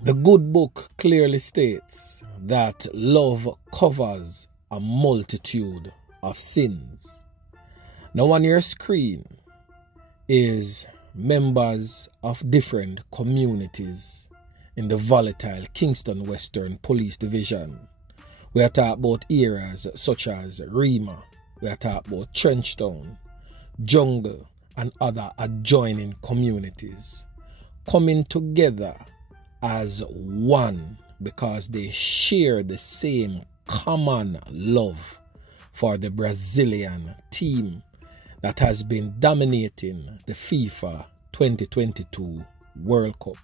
The good book clearly states that love covers a multitude of sins. Now on your screen is members of different communities in the volatile Kingston Western Police Division. We are talking about areas such as Rima, we are talking about Trenchtown, Jungle and other adjoining communities coming together as one because they share the same common love for the Brazilian team that has been dominating the FIFA 2022 World Cup.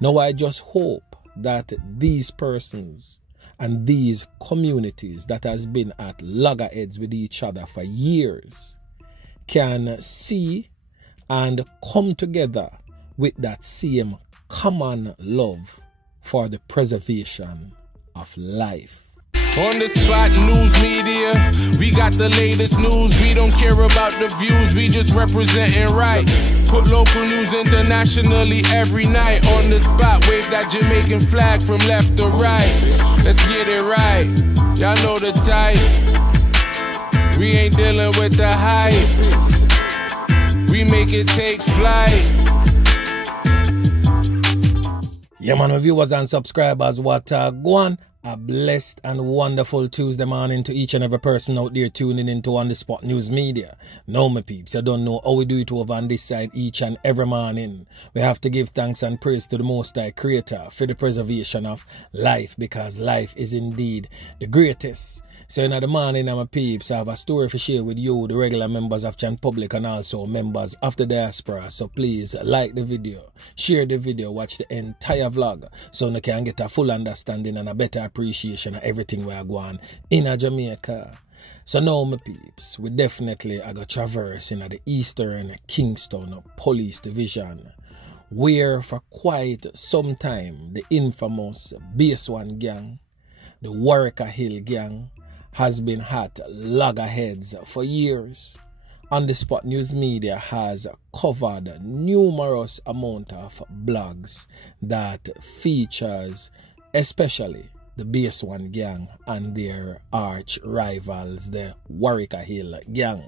Now I just hope that these persons and these communities that has been at loggerheads with each other for years can see and come together with that same common love for the preservation of life. On the spot news media, we got the latest news. We don't care about the views, we just representing right. Put local news internationally every night. On the spot, wave that Jamaican flag from left to right. Let's get it right, y'all know the type. We ain't dealing with the hype, we make it take flight. Yeah man, viewers and subscribers, what go on? A blessed and wonderful Tuesday morning to each and every person out there tuning into On The Spot News Media. Now my peeps, you don't know how we do it over on this side each and every morning. We have to give thanks and praise to the Most High Creator for the preservation of life, because life is indeed the greatest. So in the morning, my peeps, I have a story to share with you, the regular members of Chan Public and also members of the diaspora. So please like the video, share the video, watch the entire vlog so you can get a full understanding and a better appreciation of everything we are going in Jamaica. So now, my peeps, we definitely are going to traverse in the Eastern Kingston Police Division, where for quite some time the infamous Base One gang, the Warwicker Hill gang, has been at loggerheads for years. On the Spot News Media has covered numerous amount of blogs that features especially the Base One gang and their arch rivals, the Warwicker Hill gang.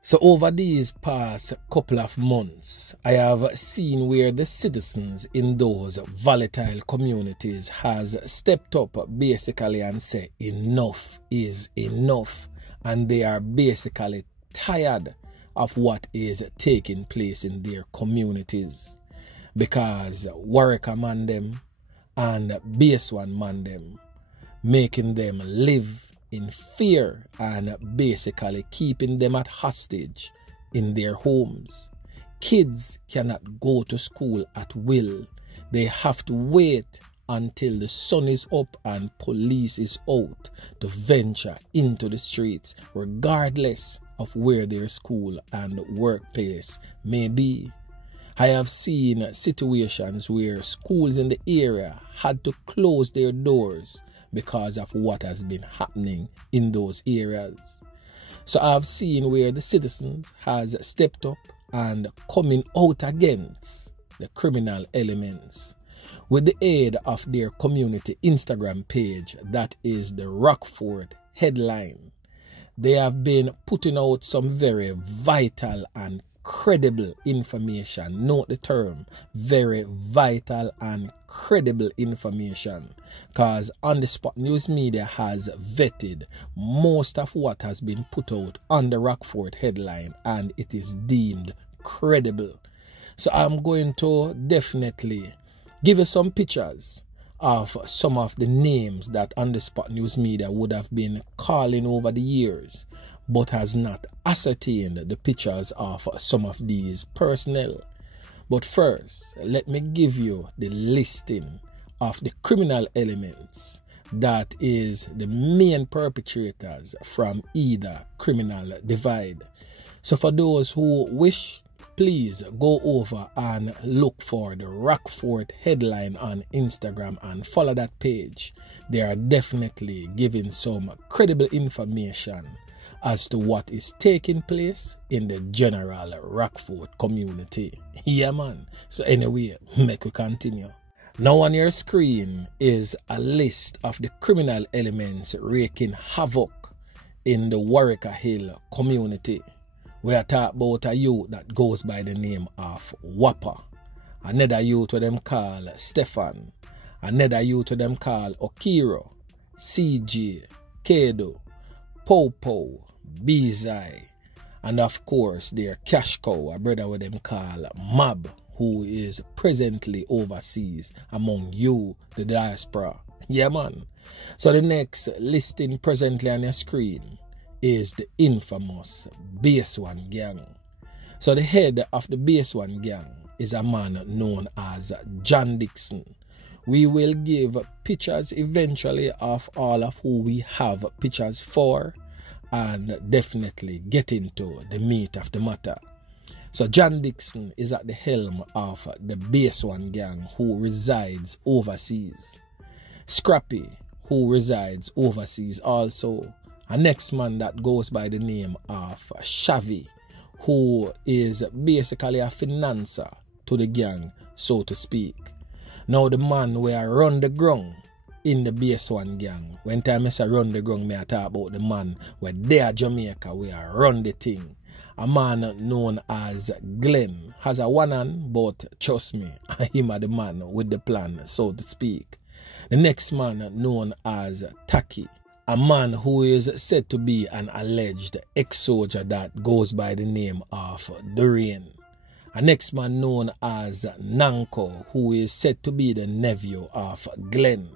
So over these past couple of months, I have seen where the citizens in those volatile communities has stepped up basically and say enough is enough, and they are basically tired of what is taking place in their communities, because Warwicker man them and Base One man them, making them live in fear and basically keeping them at hostage in their homes. Kids cannot go to school at will. They have to wait until the sun is up and police is out to venture into the streets, regardless of where their school and workplace may be. I have seen situations where schools in the area had to close their doors because of what has been happening in those areas. So I've seen where the citizens has stepped up and coming out against the criminal elements with the aid of their community Instagram page, that is the Rockford Headline. They have been putting out some very vital and credible information. Note the term, very vital and credible information, because On The Spot News Media has vetted most of what has been put out on the Rockford Headline and it is deemed credible. So I'm going to definitely give you some pictures of some of the names that On The Spot News Media would have been calling over the years, but has not ascertained the pictures of some of these personnel. But first, let me give you the listing of the criminal elements that is the main perpetrators from either criminal divide. So for those who wish, please go over and look for the Rockford Headline on Instagram and follow that page. They are definitely giving some credible information as to what is taking place in the general Rockford community. Yeah man. So anyway, make we continue. Now on your screen is a list of the criminal elements wreaking havoc in the Warwick Hill community. We are talking about a youth that goes by the name of Whopper, another youth with them call Stefan, another youth with them call Okiro, CJ, Kedo, Popo, Bizai, and of course their cash cow, a brother with them call Mab, who is presently overseas among you, the diaspora. Yeah, man. So the next listing presently on your screen is the infamous Base One Gang. So the head of the Base One Gang is a man known as John Dixon. We will give pictures eventually of all of who we have pictures for and definitely get into the meat of the matter. So John Dixon is at the helm of the Base One Gang who resides overseas. Scrappy, who resides overseas also. A next man that goes by the name of Shavi, who is basically a financer to the gang, so to speak. Now the man where run the ground in the Base One Gang. When time I say run the ground, I talk about the man where they are Jamaica, where run the thing. A man known as Glen has a one hand, but trust me, him are the man with the plan, so to speak. The next man known as Taki, a man who is said to be an alleged ex-soldier that goes by the name of Dorian. A next man known as Nanko, who is said to be the nephew of Glen.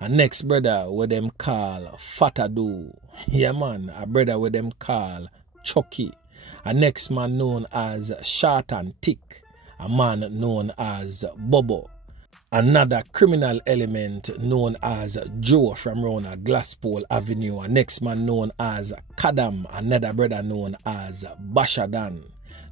A next brother with them call Fatadu. Yeah man, a brother with them call Chucky. A next man known as Short and Tick, a man known as Bobo. Another criminal element known as Joe from around Glasspole Avenue. A next man known as Kadam, another brother known as Bashadan.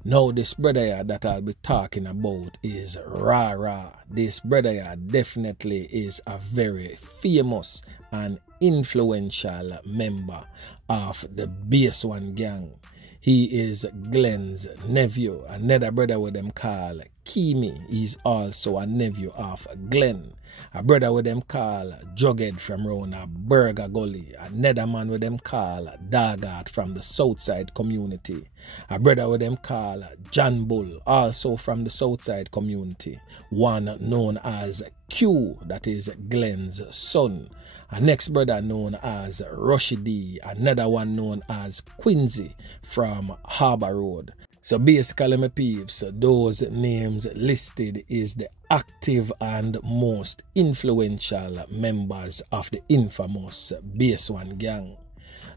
Now this brother here that I'll be talking about is Rara. This brother here definitely is a very famous and influential member of the Base One Gang. He is Glen's nephew. Another brother with them call Kimi is also a nephew of Glen. A brother with them call Jughead from around Burger Gully. Another man with them call Dagart from the Southside community. A brother with them call John Bull, also from the Southside community. One known as Q, that is Glen's son. A next brother known as Rushidi, another one known as Quincy from Harbour Road. So basically, my peeps, those names listed is the active and most influential members of the infamous Base One Gang.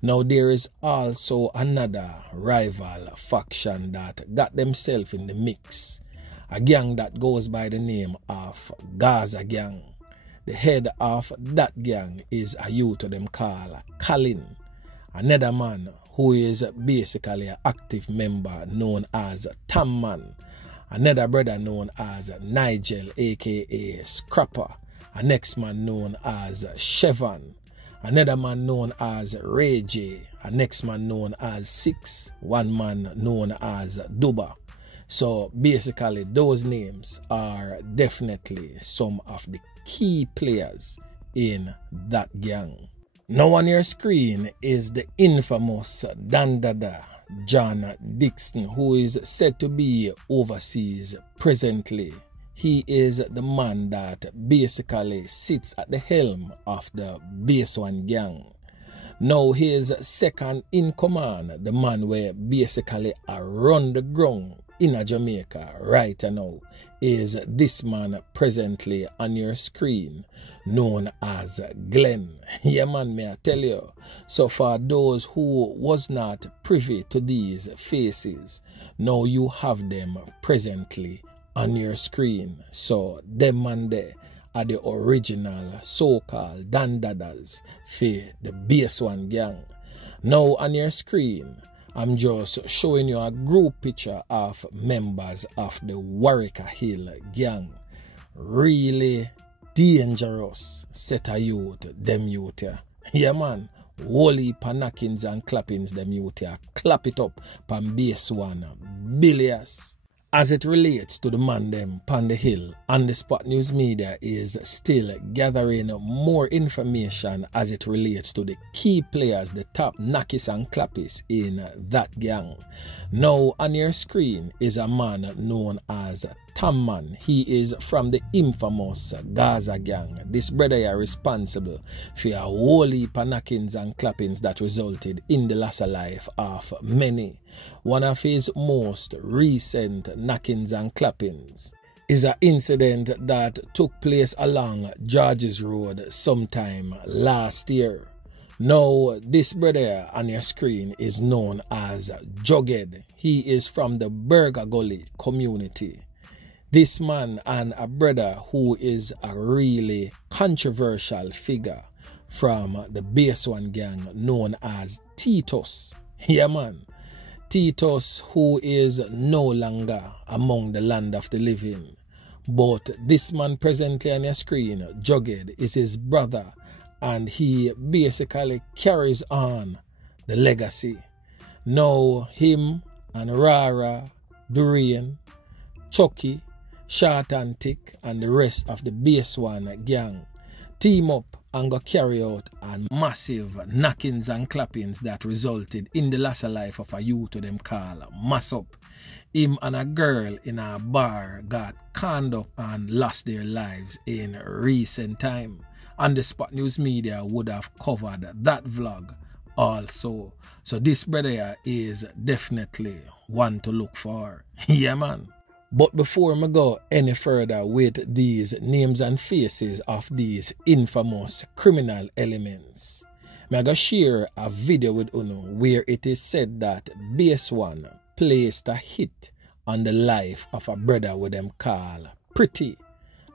Now there is also another rival faction that got themselves in the mix. A gang that goes by the name of Gaza Gang. The head of that gang is a youth to them call Colin. Another man who is basically an active member known as Tamman. Another brother known as Nigel aka Scrapper. A next man known as Chevan. Another man known as Ray J. A next man known as Six. One man known as Duba. So basically those names are definitely some of the key players in that gang. Now on your screen is the infamous Dandada John Dixon, who is said to be overseas presently. He is the man that basically sits at the helm of the Base One Gang. Now his second in command, the man where basically run the ground in Jamaica right now, is this man presently on your screen known as Glen. Yeah man, may I tell you. So for those who was not privy to these faces, now you have them presently on your screen. So them man there are the original so-called Dandadas for the Base One Gang. Now on your screen, I'm just showing you a group picture of members of the Warwick Hill Gang. Really dangerous set of youth, them youth here. Yeah man, holy panackins and clappings them youth here. Clap it up from Base One, bilious. as it relates to the man them on the hill, and the Spot News Media is still gathering more information as it relates to the key players, the top knackies and clappies in that gang. Now on your screen is a man known as Tom Man. He is from the infamous Gaza gang. This brother is responsible for a whole heap of knockings and clappings that resulted in the loss of life of many. One of his most recent knockings and clappings is an incident that took place along George's Road sometime last year. Now, this brother on your screen is known as Jughead. He is from the Gully community. This man and a brother who is a really controversial figure from the Base One gang known as Teetus. Yeah, man. Teetus, who is no longer among the land of the living. But this man presently on your screen, Jughead, is his brother, and he basically carries on the legacy. Now, him and Rara, Durian, Chucky, Short and Tick, and the rest of the Base One gang team up and go carry out a massive knockings and clappings that resulted in the loss of life of a youth to them call Mass Up. Him and a girl in a bar got conned up and lost their lives in recent time. And the Spot News Media would have covered that vlog also. So this brother is definitely one to look for. Yeah, man. But before I go any further with these names and faces of these infamous criminal elements, I'm going to share a video with Oney where it is said that Base One placed a hit on the life of a brother with them call Pretty.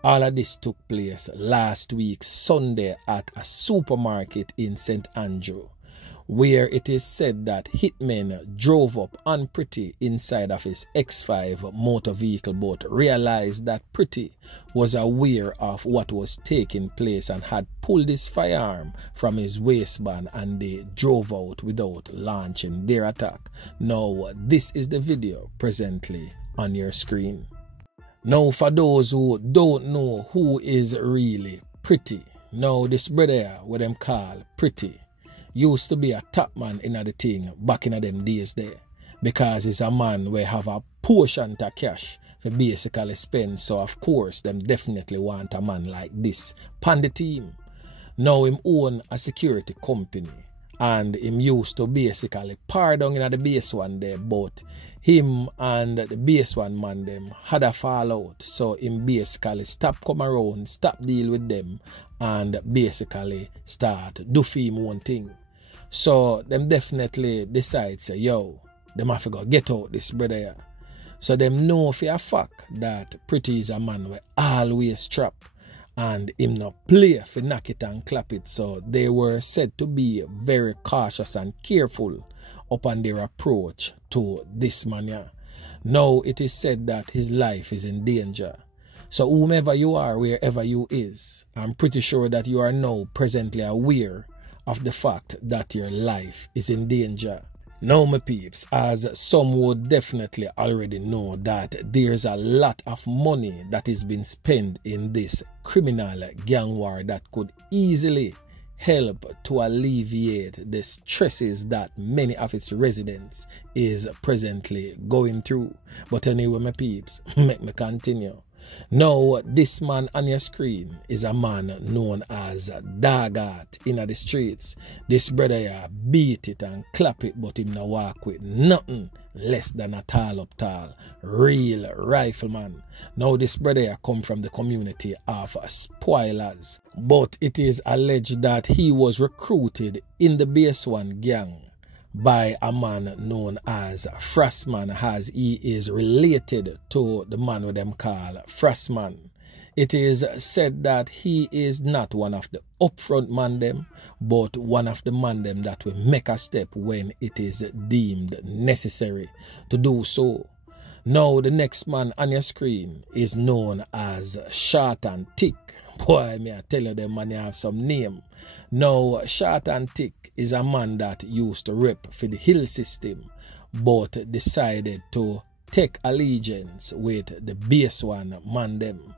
All of this took place last week Sunday at a supermarket in St. Andrew, where it is said that hitmen drove up on Pretty inside of his X5 motor vehicle, but realized that Pretty was aware of what was taking place and had pulled his firearm from his waistband, and they drove out without launching their attack. Now, this is the video presently on your screen. Now, for those who don't know who is really Pretty, now this brother what them call Pretty used to be a top man in the thing back in them days there, because he's a man where have a portion of cash for basically spend. So of course them definitely want a man like this on the team. Now him own a security company, and him used to basically pardon in the Base One there, but him and the Base One man them had a fallout. So him basically stop come around, stop deal with them, and basically start do for him one thing. So them definitely decide say, yo, them have to go get out this brother here. So them know for a fact that Pretty is a man we always trap, and him not play for knock it and clap it. So they were said to be very cautious and careful upon their approach to this man here. Now it is said that his life is in danger. So whomever you are, wherever you is, I'm pretty sure that you are now presently aware of the fact that your life is in danger. Now, my peeps, as some would definitely already know, that there's a lot of money that is being spent in this criminal gang war that could easily help to alleviate the stresses that many of its residents is presently going through. But anyway, my peeps, make me continue. Now, this man on your screen is a man known as Dagat in the streets. This brother beat it and clap it, but him not walk with nothing less than a tall up tall real rifleman. Now, this brother come from the community of spoilers, but it is alleged that he was recruited in the Base One gang by a man known as Frostman, as he is related to the man with them call Frostman. It is said that he is not one of the upfront man them, but one of the man them that will make a step when it is deemed necessary to do so. Now the next man on your screen is known as Short and Tick. Boy, may I tell you, them man have some name. Now, Short and Tick is a man that used to rep for the hill system, but decided to take allegiance with the base one man them,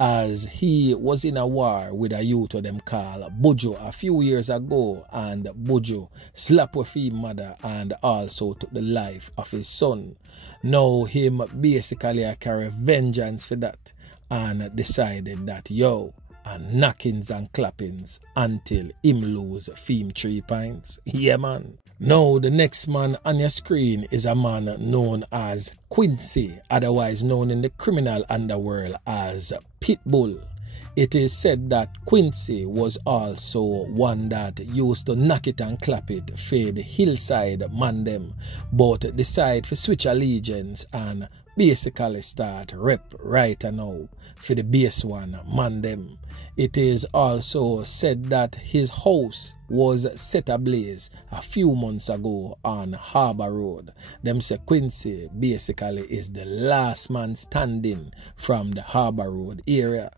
as he was in a war with a youth of them called Bujo a few years ago, and Bujo slapped with his mother and also took the life of his son. Now him basically carry vengeance for that and decided that yo, and knockings and clappings until him lose fame 3 points. Yeah man. Now the next man on your screen is a man known as Quincy, otherwise known in the criminal underworld as Pitbull. It is said that Quincy was also one that used to knock it and clap it for the hillside man them, but decide to switch allegiance and basically start rep right now for the base one man them. It is also said that his house was set ablaze a few months ago on Harbour Road. Them say Quincy basically is the last man standing from the Harbour Road area.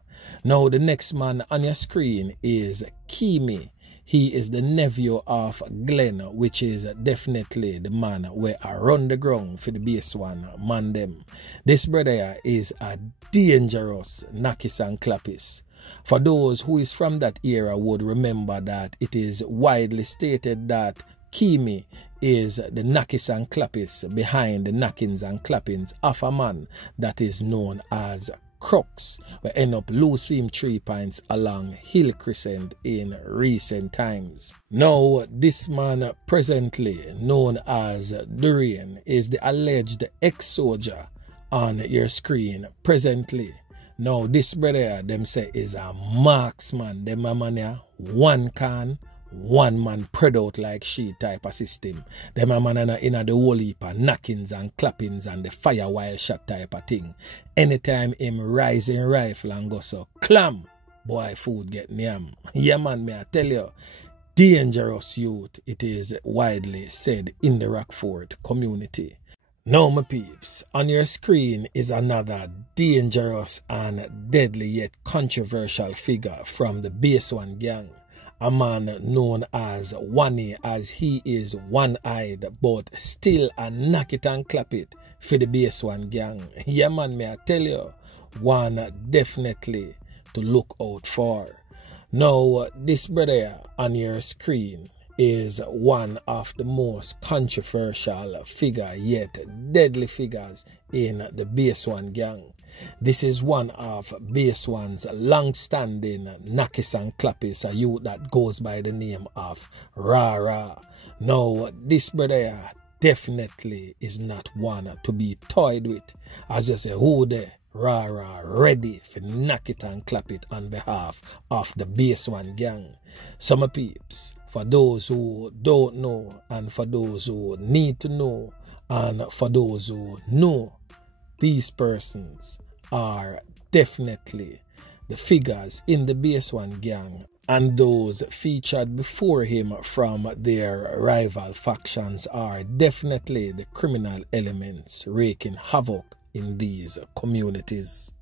Now the next man on your screen is Kimi. He is the nephew of Glen, which is definitely the man where I run the ground for the base one man them. This brother is a dangerous knockis and clappis. For those who is from that era would remember that it is widely stated that Kimi is the knockis and clappis behind the knockings and clappings of a man that is known as Crooks, we end up lose him 3 points along Hill Crescent in recent times. Now, this man presently known as Durian is the alleged ex-soldier on your screen presently. Now, this brother, them say, is a marksman. Them a man here, one can, one man spread out like she type of system. Them a man in the whole heap of knockings and clappings and the fire wild shot type of thing. Anytime him rising rifle and go so clam, boy food get yam. Yeah man, me I tell you, dangerous youth, it is widely said in the Rockford community. Now my peeps, on your screen is another dangerous and deadly yet controversial figure from the base one gang. A man known as Oney, as he is one-eyed but still a knock it and clap it for the base one gang. Yeah man, may I tell you, one definitely to look out for. Now this brother on your screen is one of the most controversial figure yet deadly figures in the base one gang. This is one of base one's long-standing knockis and clappis, a youth that goes by the name of Rara. Now, this brother definitely is not one to be toyed with. As I say, who there? Rara ready for knock it and clap it on behalf of the base one gang. Some peeps, for those who don't know and for those who need to know and for those who know, these persons are definitely the figures in the base one gang, and those featured before him from their rival factions are definitely the criminal elements wreaking havoc in these communities.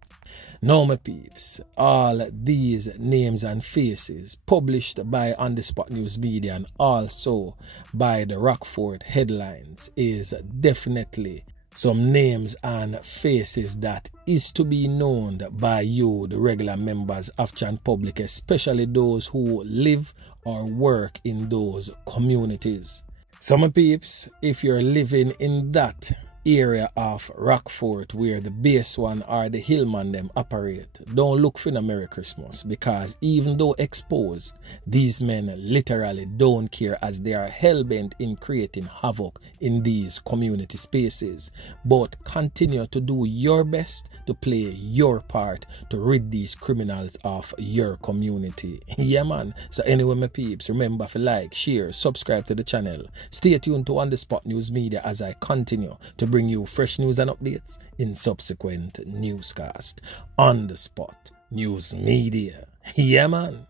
Now my peeps, all these names and faces published by On The Spot News Media and also by the Rockford headlines is definitely some names and faces that is to be known by you, the regular members of Jan Public, especially those who live or work in those communities. Some peeps, if you're living in that area of Rockford where the base one or the hillman them operate, don't look for the Merry Christmas, because even though exposed, these men literally don't care, as they are hell-bent in creating havoc in these community spaces. But continue to do your best to play your part to rid these criminals of your community. Yeah man. So anyway my peeps, remember to like, share, subscribe to the channel. Stay tuned to On The Spot News Media as I continue to bring you fresh news and updates in subsequent newscast. On The Spot News Media. Yeah man.